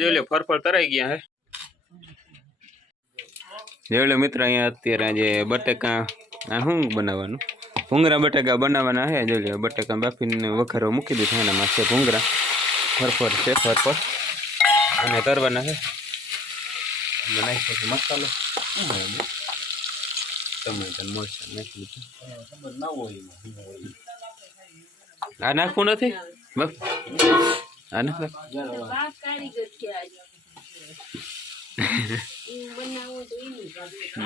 જોઈ લો ફરફર તરાઈ ગયા હે। જોઈ લો મિત્ર અહીંયા અત્યારે જે બટેકા આ શું બનાવવાનું ભૂંગરા બટેકા બનાવવાના હે। જોઈ લો બટેકા બાફીને વઘારો મૂકી દીધો એનામાં છે ભૂંગરા ફરફર છે ફરફર અને તરવાના છે। નાખી પછી મસાલો ટમેટા મરચાં નાખી લીધું। આ નાખવું નથી બસ આ નથી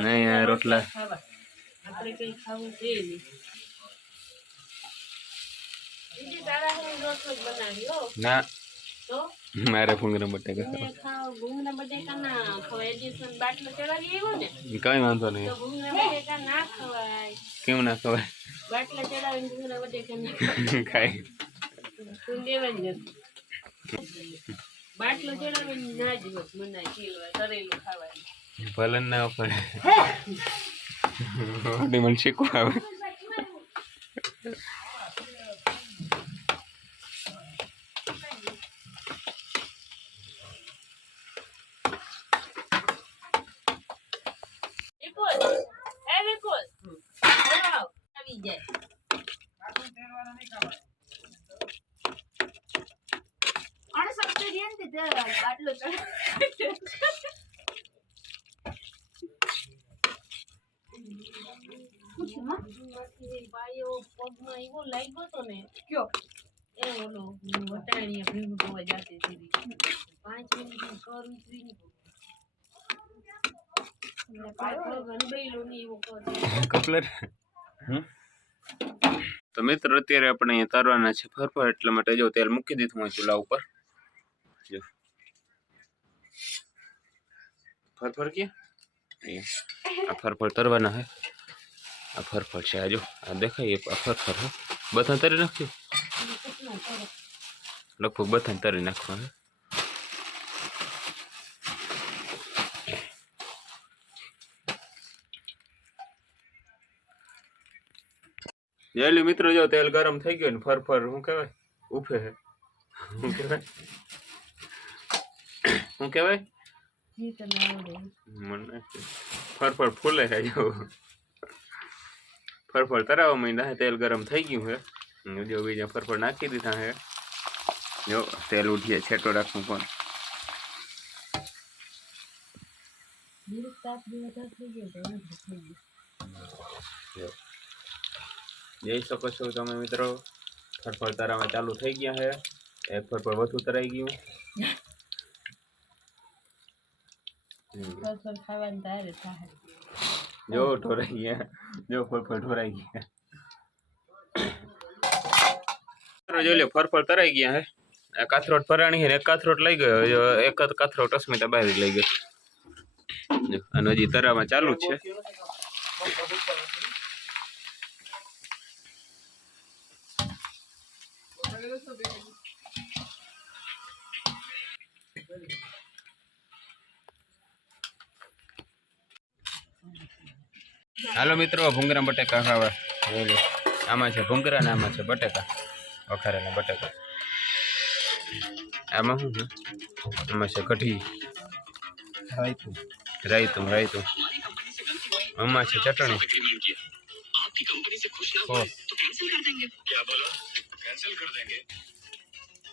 નહીં આ રોટલા ના મારે ભૂંગરા બટેકા કઈ વાંધો નહીં કેમ ના ખવાય ખાઈ ભલે ના પડે મને શીખવા આવે। તો મિત્ર અત્યારે આપણે અહીંયા તરવાના છે ફરફર એટલા માટે જો તેલ મૂકી દીધું હોય ચૂલા ઉપર જો ફરફર કે આ ફરફર તરવાના હે આ ફરફર છે આજો આ દેખાય આ ફરફર હે બધા તરી નાખ્યું લગભગ બધા તરી નાખવા હે। જેલી મિત્રો જો તેલ ગરમ થઈ ગયું ને ફરફર શું કહેવાય ઉફે હે શું કહેવાય મને ફરફર ફૂલે છે જો ફરફર તરાવવા માંડ્યા હે તેલ ગરમ થઈ ગયું હે જો બીજા ફરફર નાખી દીધા હે જો તેલ ઉઠીએ છેટો રાખવું પણ જોઈ શકો છો તમે મિત્રો ફરફર તરાવા ચાલુ થઈ ગયા હે એક ફરફર વધુ તરાઈ ગયું ફરફર ખાવાનું તારે થાય જો ઢોરાઈ ગયા જો ફરફર ઢોરાઈ ગયા જોઈ લો ફરફર તરાઈ ગયા હે આ કાથરોટ ફરાણી હે એક કાથરોટ લઈ ગયો એક કાથરોટ અસ્મિતા બહાર લઈ ગયો અને હજી તરાવા ચાલુ જ છે। હાલો મિત્રો ભૂંગરા બટેકા ખાવા આમાં છે ભૂંગરા ને આમાં છે બટેકા વખારેલા બટેકા આમાં શું છે આમાં છે કઢી રાયતું આમાં છે ચટણી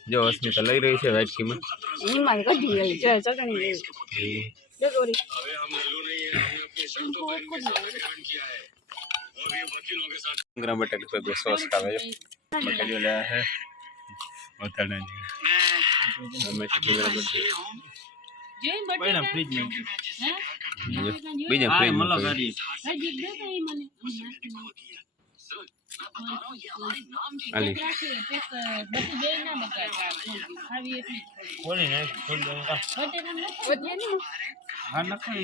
જો અસ્મિતા લઈ રહી છે વાટકીમાં भूंगरा बटेका पे सॉस खावे जो बटेका जो लाया है उतना नहीं हमें भूंगरा बटेका जो बटेका फ्रिज में हैं बीजा फ्रिज में लगाड़ी हजी दे तो ही मने अली बटी दे ना मका खावी एटली कोनी ने खोल दो बटेका न खोल दे ने हां न खाई